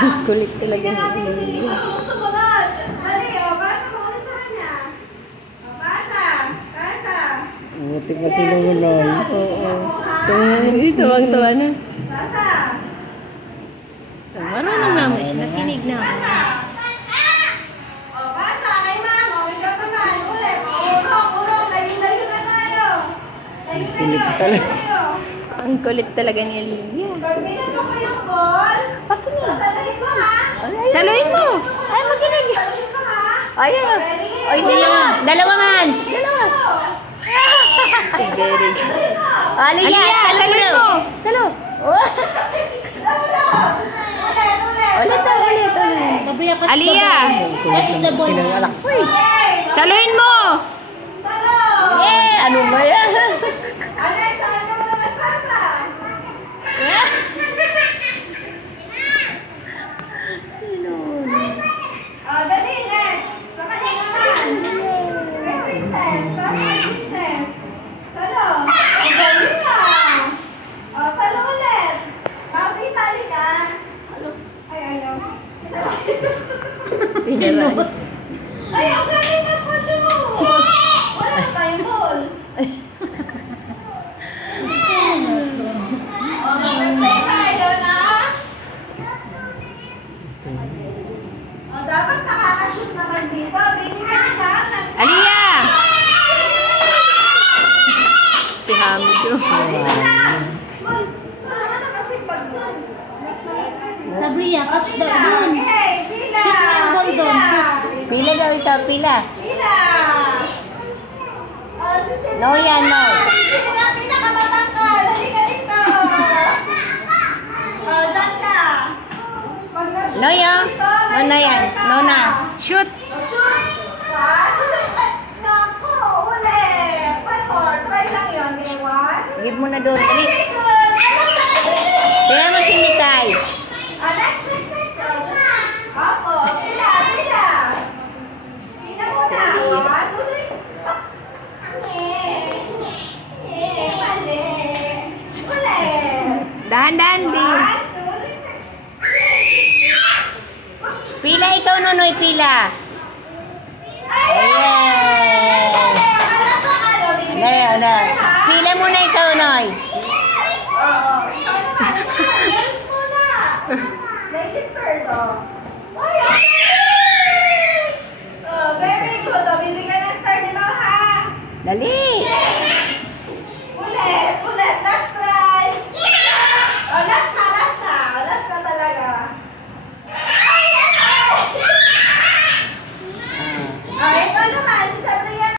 Kulit talaga ni Elia. Sumunod. Dali, o. Basa mo ulit sa kanya. O, basa. Basa. Buti pa si Nonoy. Oo. Tuwang-tuwa na. Basa. Marunong naman siya. Nakinig na. Basa. O, basa. Kay Mamo. Ikaw naman. Ulit. Urong. Layo-layo na tayo. Layo-layo. Ang kulit talaga ni Elia. Pag binito ko yung ball, sasaluhin mo ha? Saluhin mo! Ay, makinig! Saluhin mo ha? Ayan! Ay, dalawang hands! Dalawa! Ay, very good. Elia, saluhin mo! Salo! Ulit! Elia! Saluhin mo! Ano ba yan? Dali, next. Sa kanya naman. Princess. Princess. Salo. Dali ka. Salo ulit. Bakit isali ka? Ay, ayaw. Ay, ang galing ka po siya. Wala na tayong ball. Mag-play tayo na. Dapat nakaka-shoot naman dito. Binigyan ka. Elia! Si Hamido. Sabria, kapit daw dun. Okay, pila. Pila daw ito, pila. Pila. No yan, no. Sino na pinakamatangkal? Halika dito. Dan ka. No yan. No na yan. No na. Shoot. Shoot. Naku, ulit. Try lang yun. Okay, one. Give mo na doon. Dali. Very good. Kaya mo si Mikay. Next. Apo, pila. Pila muna. One, two, three. Mali. Ulit. Dahan-dahan, Bi. One, two, three. Pila ito, Nonoy, pila. Ayan. Pila muna ito, Noy. Oo. Ikaw naman. Ladies muna. Ladies first, oh.